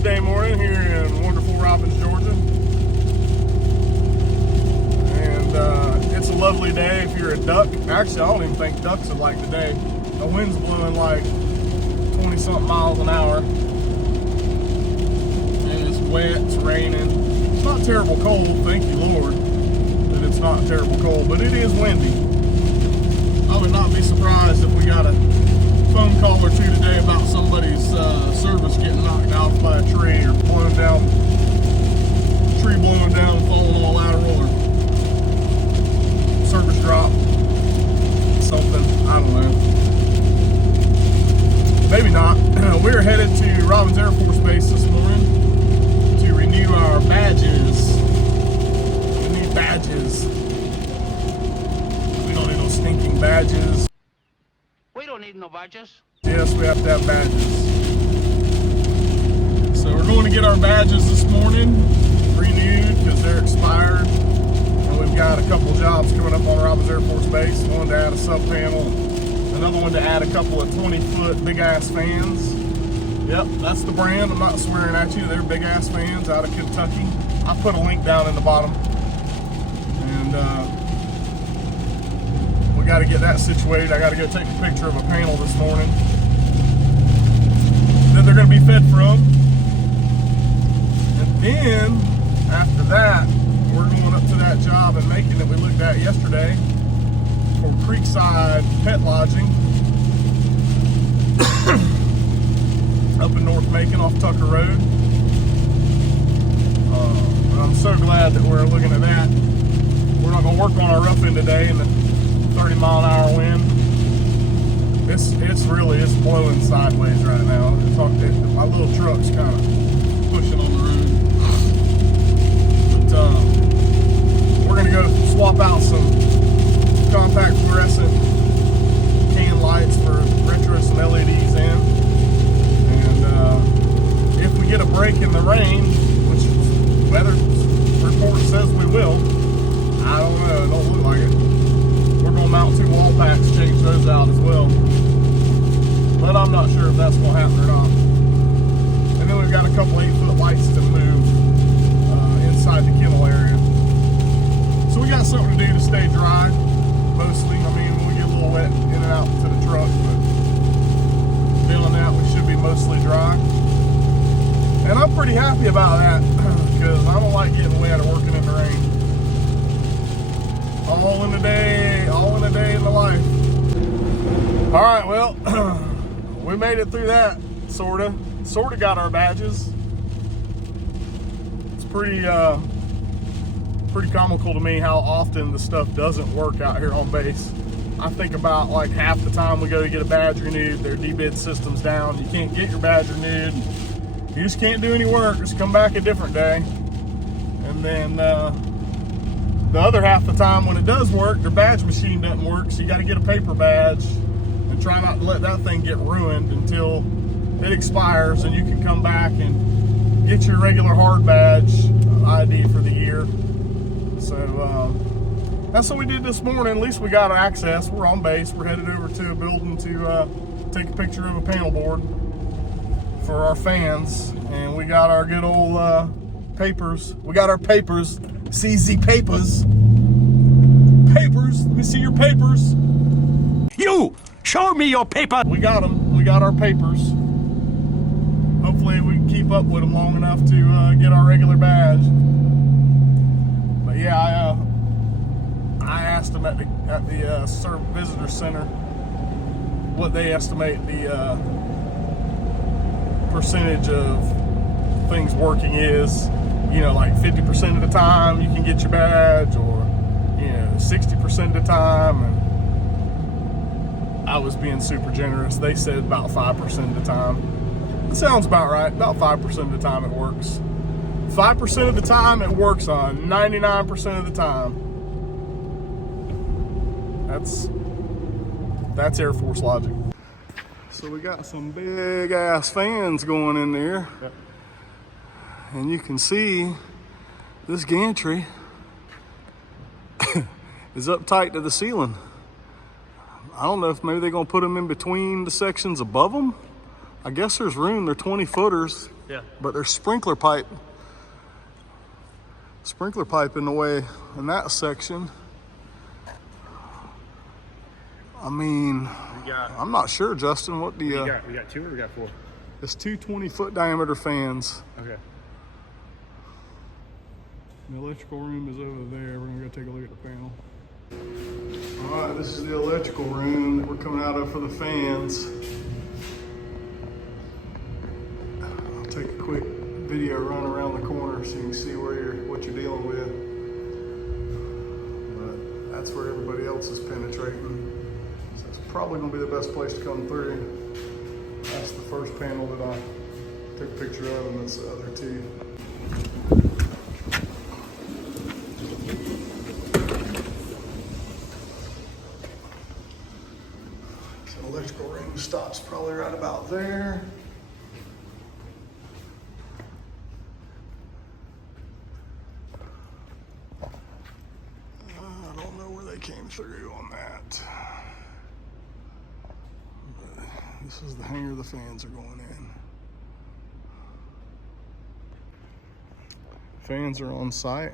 Tuesday morning here in wonderful Robbins, Georgia. And it's a lovely day if you're a duck. Actually, I don't even think ducks are like today. The wind's blowing like 20-something miles an hour. And it's wet, it's raining. It's not terrible cold, thank you Lord that it's not terrible cold, but it is windy. I would not be surprised if we got a phone call or two today about somebody's service getting knocked out by a tree or blown down, tree blowing down, falling on a lateral, or service drop, something, I don't know. Maybe not. We're headed to Robbins Air Force Base this morning to renew our badges. We need badges. We don't need no stinking badges. We don't need no badges. Yes, we have to have badges. So we're going to get our badges this morning renewed because they're expired. And we've got a couple jobs coming up on Robbins Air Force Base. One to add a sub panel, another one to add a couple of 20-foot big ass fans. Yep, that's the brand. I'm not swearing at you. They're big ass fans out of Kentucky. I'll put a link down in the bottom. And we got to get that situated. I got to go take a picture of a panel this morning that they're going to be fed from. And then after that, we're going up to that job in Macon that we looked at yesterday for Creekside Pet Lodging up in North Macon off Tucker Road. I'm so glad that we're looking at that. We're not going to work on our rough end today in the 30-mile-an-hour wind. It's blowing sideways right now. My little truck's kind of pushing on the road. But we're going to go swap out some compact fluorescent can lights for retro some LEDs in. And if we get a break in the rain, which weather report says we will, I don't know, it don't look like it. We're going to mount 2 wall packs, change those out as well. But I'm not sure if that's going to happen or not. And then we've got a couple 8-foot lights to move inside the kennel area. So we got something to do to stay dry, mostly. I mean, we get a little wet in and out to the truck, but feeling that we should be mostly dry. And I'm pretty happy about that because I don't like getting wet or working in the rain. All in a day in the life. All right, well, we made it through that, sorta got our badges. It's pretty comical to me how often the stuff doesn't work out here on base. I think about like half the time we go to get a badge renewed, their debid system's down. You can't get your badge renewed. You just can't do any work. Just come back a different day. And then the other half the time when it does work, their badge machine doesn't work, so you got to get a paper badge and try not to let that thing get ruined until it expires, and you can come back and get your regular hard badge ID for the year. So that's what we did this morning. At least we got access. We're on base. We're headed over to a building to take a picture of a panel board for our fans, and we got our good old papers. We got our papers. CZ papers. Papers. Let me see your papers. You! Show me your paper! We got them. We got our papers. Hopefully we can keep up with them long enough to get our regular badge. But yeah, I asked them at the visitor center what they estimate the percentage of things working is. You know, like 50% of the time you can get your badge, or 60% of the time. And I was being super generous. They said about 5% of the time. It sounds about right. About 5% of the time it works. 5% of the time it works on 99% of the time. That's Air Force logic. So we got some big ass fans going in there. Yep. And you can see this gantry is up tight to the ceiling. I don't know if maybe they're gonna put them in between the sections above them. I guess there's room. They're 20 footers. Yeah. But there's sprinkler pipe in the way in that section. I mean, I'm not sure, Justin, what the... we got 2 or we got 4? It's 2 20-foot diameter fans. Okay. The electrical room is over there. We're gonna go take a look at the panel. All right, this is the electrical room that we're coming out of for the fans. I'll take a quick video run around the corner so you can see what you're dealing with. But that's where everybody else is penetrating. So it's probably gonna be the best place to come through. That's the first panel that I took a picture of, and that's the other 2. So the electrical room stops probably right about there. I don't know where they came through on that. But this is the hangar the fans are going in. Fans are on site.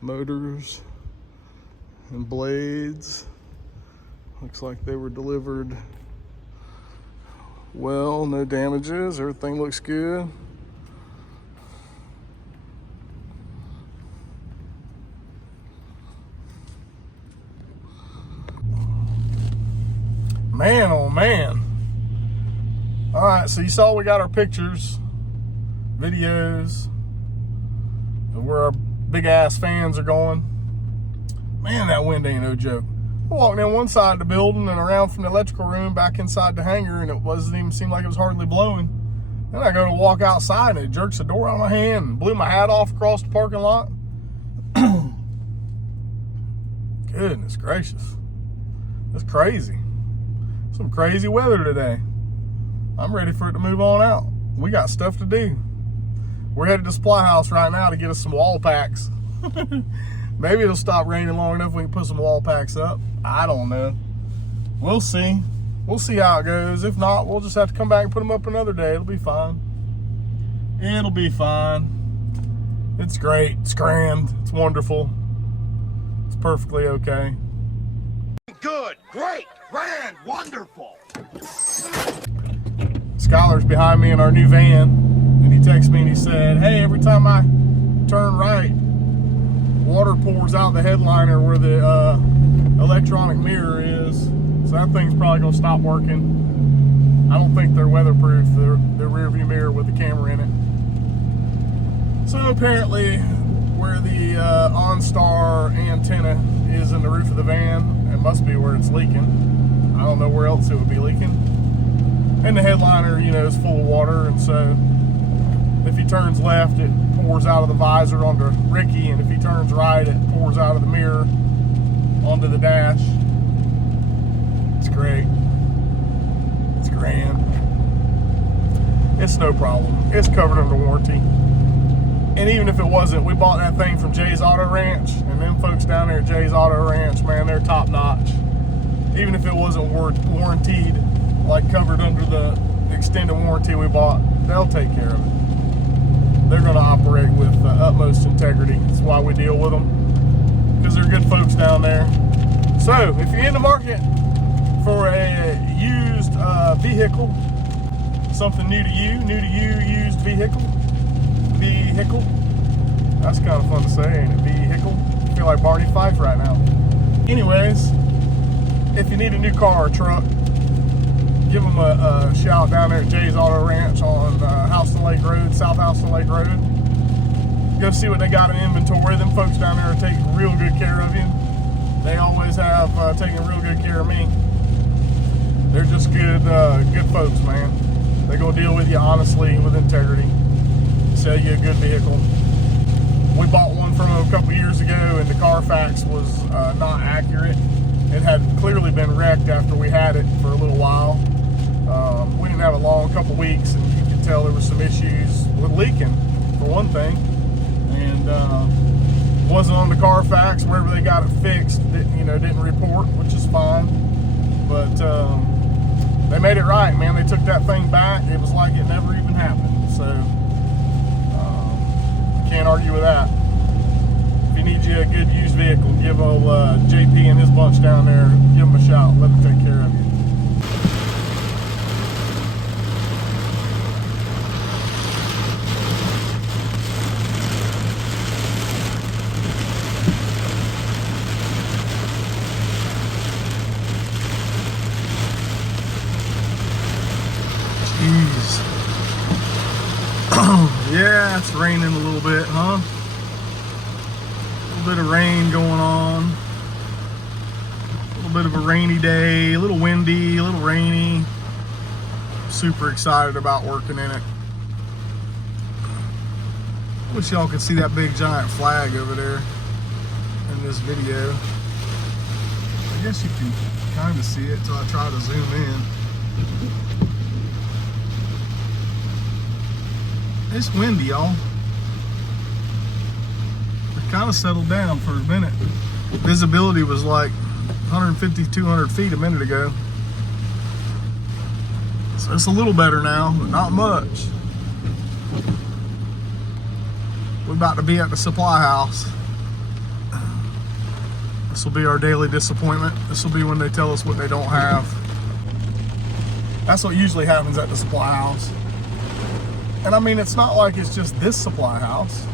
Motors and blades. Looks like they were delivered well, no damages, everything looks good. Man, oh man. All right, so you saw we got our pictures, videos of where our big ass fans are going. Man, that wind ain't no joke. I walked down one side of the building and around from the electrical room back inside the hangar, and it wasn't even seem like it was hardly blowing. Then I go to walk outside and it jerks the door out of my hand and blew my hat off across the parking lot. Goodness gracious. That's crazy. Some crazy weather today. I'm ready for it to move on out. We got stuff to do. We're headed to Supply House right now to get us some wall packs. Maybe it'll stop raining long enough we can put some wall packs up. I don't know. We'll see. We'll see how it goes. If not, we'll just have to come back and put them up another day. It'll be fine. It'll be fine. It's great. It's grand. It's wonderful. It's perfectly okay. Good, great, grand, wonderful. Skylar's behind me in our new van, and he texted me and he said, hey, every time I turn right, water pours out the headliner where the electronic mirror is. So that thing's probably gonna stop working. I don't think they're weatherproof, the rear view mirror with the camera in it. So apparently where the OnStar antenna is in the roof of the van, it must be where it's leaking. I don't know where else it would be leaking. And the headliner, you know, is full of water, and so if he turns left, it pours out of the visor onto Ricky, and if he turns right, it pours out of the mirror onto the dash. It's great. It's grand. It's no problem. It's covered under warranty. And even if it wasn't, we bought that thing from Jay's Auto Ranch, and them folks down there at Jay's Auto Ranch, man, they're top notch. Even if it wasn't warranted, like covered under the extended warranty we bought, they'll take care of it. They're going to operate with utmost integrity. That's why we deal with them, because they're good folks down there. So if you're in the market for a used vehicle, something new to you, used vehicle. That's kind of fun to say, ain't it? Vehicle. I feel like Barney Fife right now. Anyways, if you need a new car or truck, give them a shout down there at Jay's Auto Ranch on Houston Lake Road, South Houston Lake Road. Go see what they got in inventory. Them folks down there are taking real good care of you. They always have taken real good care of me. They're just good folks, man. They're gonna deal with you honestly, with integrity, sell you a good vehicle. We bought one from them a couple years ago, and the Carfax was not accurate. It had clearly been wrecked after we had it for a little while. We didn't have it long, a couple weeks, and you could tell there was some issues with leaking, for one thing. And wasn't on the Carfax. Wherever they got it fixed, didn't report, which is fine. But they made it right, man. They took that thing back. It was like it never even happened. So can't argue with that. If you need you a good used vehicle, give old JP and his bunch down there, give them a shout. Let them take care of you. Jeez. Yeah, it's raining a little bit, huh? A little bit of rain going on. A little bit of a rainy day, a little windy, a little rainy. Super excited about working in it. Wish y'all could see that big giant flag over there in this video. I guess you can kind of see it till I try to zoom in. It's windy, y'all. It kind of settled down for a minute. Visibility was like 150, 200 feet a minute ago. So it's a little better now, but not much. We're about to be at the supply house. This will be our daily disappointment. This will be when they tell us what they don't have. That's what usually happens at the supply house. And I mean, it's not like it's just this supply house,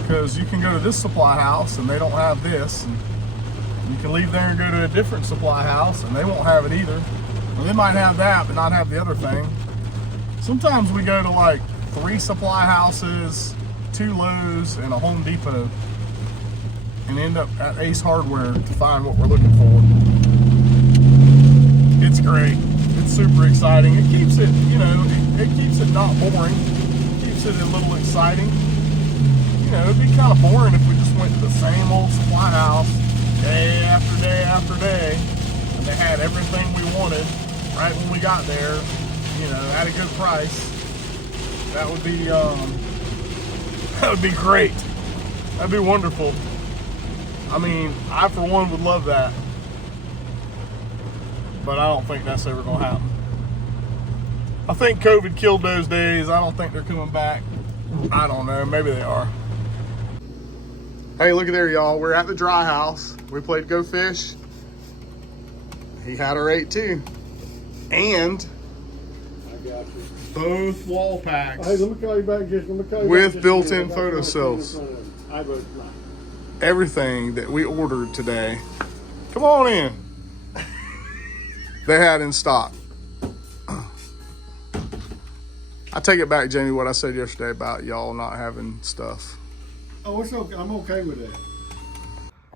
because you can go to this supply house and they don't have this, and you can leave there and go to a different supply house and they won't have it either. Well, they might have that but not have the other thing. Sometimes we go to like 3 supply houses, 2 Lowe's, and a Home Depot, and end up at Ace Hardware to find what we're looking for. It's great. It's super exciting. It keeps it, you know, it keeps it not boring. It keeps it a little exciting. You know, it'd be kind of boring if we just went to the same old supply house day after day after day, and they had everything we wanted right when we got there, you know, at a good price. That would be great. That'd be wonderful. I mean, I for one would love that. But I don't think that's ever gonna happen. I think COVID killed those days. I don't think they're coming back. I don't know, maybe they are. Hey, look at there, y'all. We're at the dry house. We played Go Fish. He had her 8 too. And I got you. both wall packs Hey, let me call you back just. Let me call you with back built-in just photo cells. I vote no. Everything that we ordered today. Come on in. They had in stock. I take it back, Jamie, what I said yesterday about y'all not having stuff. Oh, it's okay. I'm okay with that.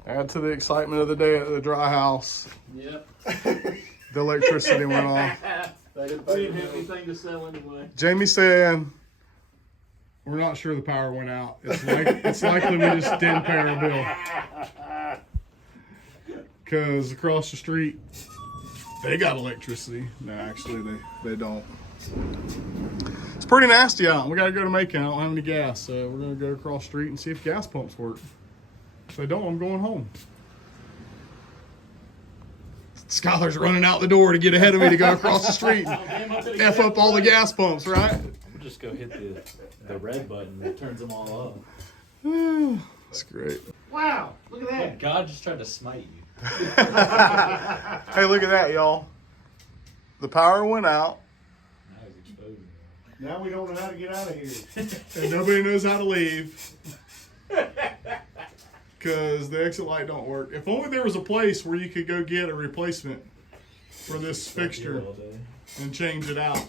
Add to the excitement of the day at the dry house. Yep. The electricity went off. We didn't have anything to sell anyway. Jamie said, we're not sure the power went out. It's likely we just didn't pay our bill. Because across the street, they got electricity. No, actually, they don't. It's pretty nasty out. We got to go to Macon. I don't have any gas, so we're going to go across the street and see if gas pumps work. If they don't, I'm going home. Skylar's running out the door to get ahead of me to go across the street and F up all the gas pumps, right? We'll just go hit the red button that turns them all off. That's great. Wow, look at that. God just tried to smite you. Hey, look at that, y'all. The power went out. Now he's exposing it. Now we don't know how to get out of here. And nobody knows how to leave. Because the exit light don't work. If only there was a place where you could go get a replacement for this fixture and change it out.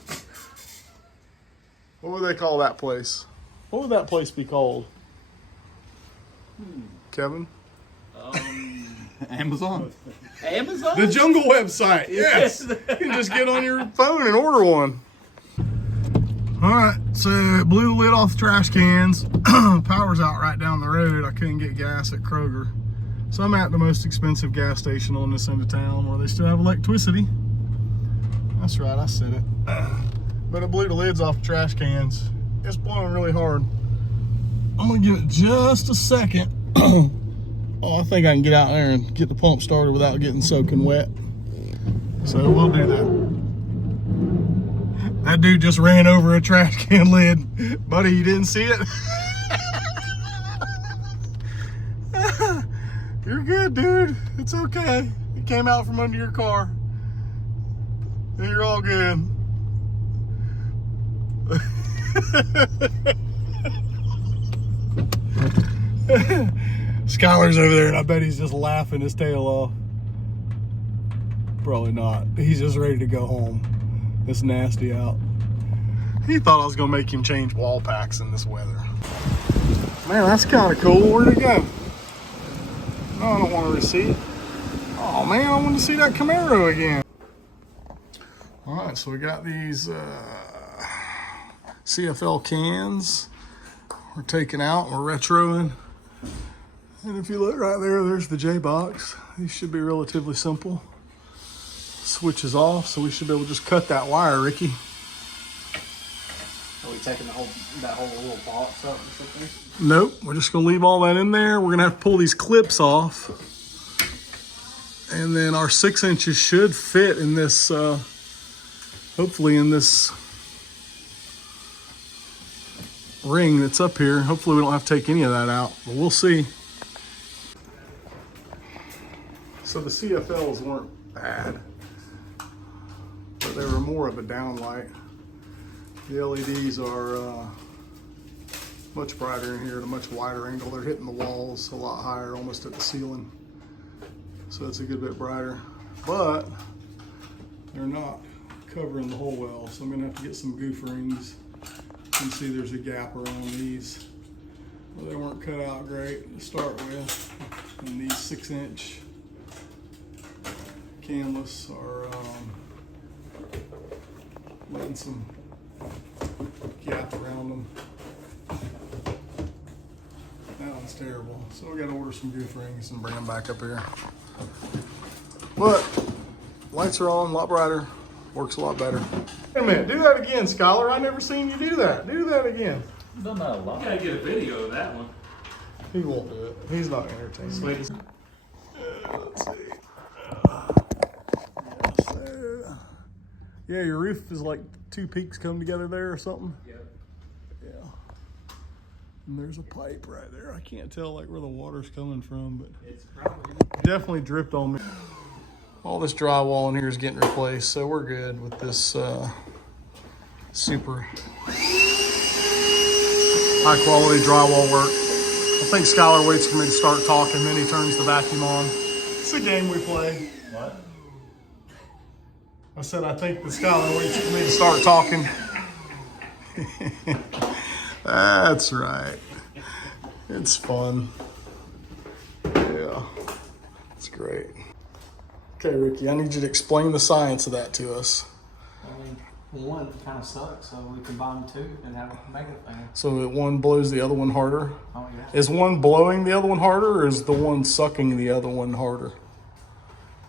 What would they call that place? What would that place be called? Kevin? Amazon. Amazon? The Jungle website. Yes. You can just get on your phone and order one. All right, so blew the lid off the trash cans. Power's out right down the road. I couldn't get gas at Kroger. So I'm at the most expensive gas station on this end of town where they still have electricity. That's right, I said it. But it blew the lids off the trash cans. It's blowing really hard. I'm gonna give it just a second. Oh, I think I can get out there and get the pump started without getting soaking wet. So we'll do that. That dude just ran over a trash can lid. Buddy, you didn't see it? You're good, dude. It's okay. It came out from under your car. You're all good. Skylar's over there, and I bet he's just laughing his tail off. Probably not. He's just ready to go home. It's nasty out. He thought I was gonna make him change wall packs in this weather. Man, that's kind of cool. Where'd it go? No, I don't want a receipt. Oh man, I want to see that Camaro again. All right, so we got these CFL cans. We're taking out, we're retroing. And if you look right there, there's the J-box. These should be relatively simple. Switches off, so we should be able to just cut that wire, Ricky. Are we taking that whole little box up or something? Nope, we're just gonna leave all that in there. We're gonna have to pull these clips off. And then our 6 inches should fit in this, hopefully in this ring that's up here. Hopefully we don't have to take any of that out, but we'll see. So the CFLs weren't bad, but they were more of a downlight. The LEDs are much brighter in here at a much wider angle. They're hitting the walls a lot higher, almost at the ceiling. So it's a good bit brighter, but they're not covering the whole well. So I'm gonna have to get some goof rings. You can see there's a gap around these. Well, they weren't cut out great to start with. And these 6 inch canvas are letting some gap around them. That one's terrible. So we gotta order some goof rings and bring them back up here. But lights are on, a lot brighter, works a lot better. Wait a minute, do that again, Skylar. I never seen you do that. Do that again. I've done that a lot. You gotta get a video of that one. He won't do it. He's not entertaining. Let's Let's see. Yes, yeah, your roof is like two peaks come together there or something. Yep. Yeah. And there's a pipe right there. I can't tell like where the water's coming from, but It's probably definitely dripped on me. All this drywall in here is getting replaced, so we're good with this super high quality drywall work. I think Skylar waits for me to start talking, then he turns the vacuum on. It's a game we play. What? I said I think that Skylar waits for me to start talking. That's right. It's fun. Yeah, it's great. Okay, Ricky, I need you to explain the science of that to us. I mean, one kind of sucks, so we combine two and have a mega fan. So that one blows the other one harder? Oh, yeah. Is one blowing the other one harder, or is the one sucking the other one harder?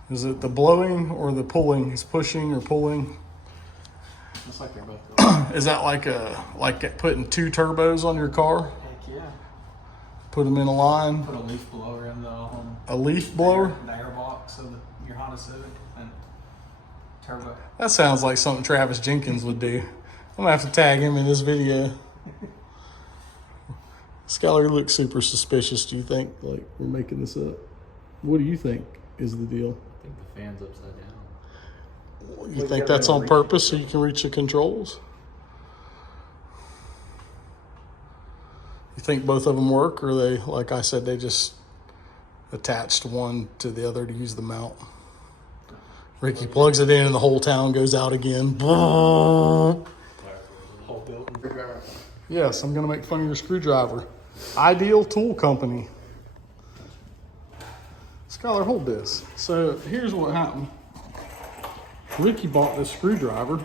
Is it the blowing or the pulling? Is pushing or pulling? Looks like they're both good. Is that like putting two turbos on your car? Heck yeah. Put them in a line? Put a leaf blower in the A leaf blower? the air box of your Honda Civic and turbo. That sounds like something Travis Jenkins would do. I'm gonna have to tag him in this video. Skylar looks super suspicious. Do you think like we're making this up? What do you think is the deal? I think the fan's upside down. You think that's on purpose so you can reach the controls? You think both of them work, or they, like I said, they just attached one to the other to use the mount? Ricky plugs it in and the whole town goes out again. Whole building. Yes, I'm gonna make fun of your screwdriver. Ideal Tool Company. Skylar, hold this. So here's what happened. Ricky bought this screwdriver.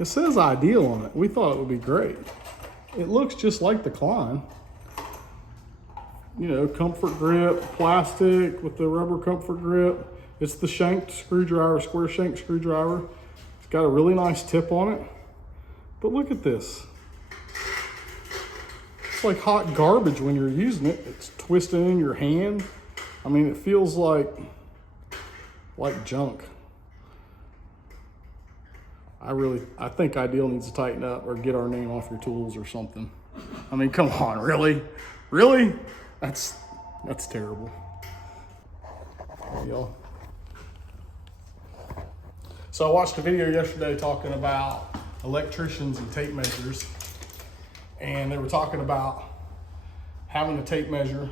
It says Ideal on it. We thought it would be great. It looks just like the Klein. You know, comfort grip, plastic with the rubber comfort grip. It's the shanked screwdriver, square shank screwdriver. It's got a really nice tip on it. But look at this. It's like hot garbage when you're using it. It's twisting in your hand. I mean, it feels like junk. I think Ideal needs to tighten up or get our name off your tools or something. I mean, come on, really? Really? That's terrible. Y'all. So I watched a video yesterday talking about electricians and tape measures, and they were talking about having a tape measure,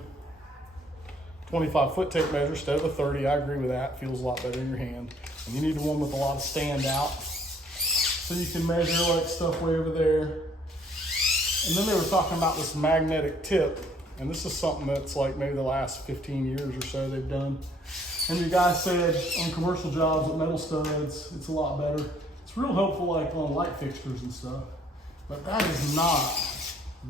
25-foot tape measure instead of a 30. I agree with that. Feels a lot better in your hand. And you need one with a lot of stand out, so you can measure like stuff way over there. And then they were talking about this magnetic tip, and this is something that's like maybe the last 15 years or so they've done. And the guy said on commercial jobs with metal studs, it's a lot better. It's real helpful like on light fixtures and stuff. But that is not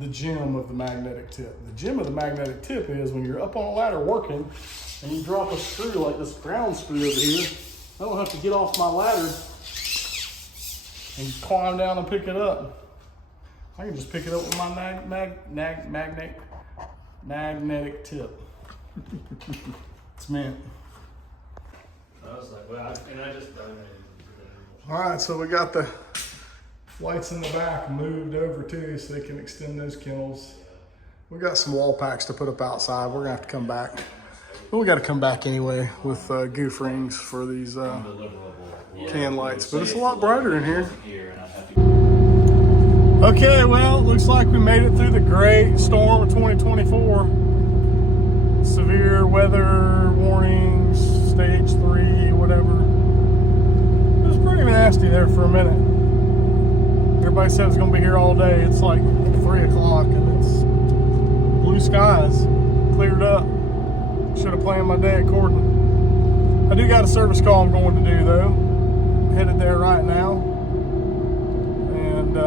the gem of the magnetic tip. The gem of the magnetic tip is when you're up on a ladder working and you drop a screw like this ground screw over here. I don't have to get off my ladder and climb down and pick it up. I can just pick it up with my magnetic tip. It's mint. I was like, well, I just All right, so we got the lights in the back moved over too, so they can extend those kennels. We got some wall packs to put up outside. We're gonna have to come back. But we got to come back anyway with goof rings for these can lights. But it's a lot brighter in here. Okay, well, it looks like we made it through the great storm of 2024. Severe weather warnings, stage 3, whatever. It was pretty nasty there for a minute. Everybody said it's gonna be here all day. It's like 3 o'clock and it's blue skies, cleared up. Should have planned my day accordingly. I do got a service call I'm going to do though. I'm headed there right now. And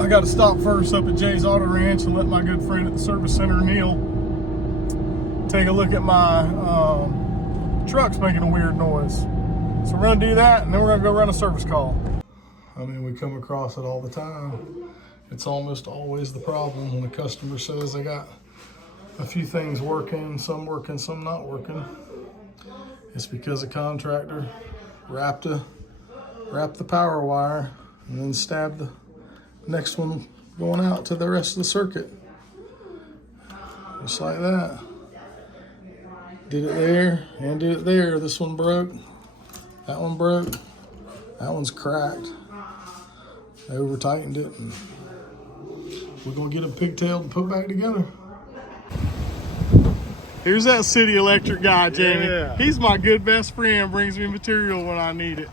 I got to stop first up at Jay's Auto Ranch and let my good friend at the service center, Neil, take a look at my truck's making a weird noise. So we're gonna do that and then we're gonna go run a service call. I mean, we come across it all the time. It's almost always the problem when a customer says they got a few things working, some not working. It's because a contractor wrapped the power wire and then stabbed the next one going out to the rest of the circuit. Just like that. Did it there and did it there. This one broke. That one broke. That one's cracked. I over tightened it. And we're gonna get them pigtailed and put back together. Here's that City Electric guy, Jamie. Yeah. He's my good best friend, brings me material when I need it.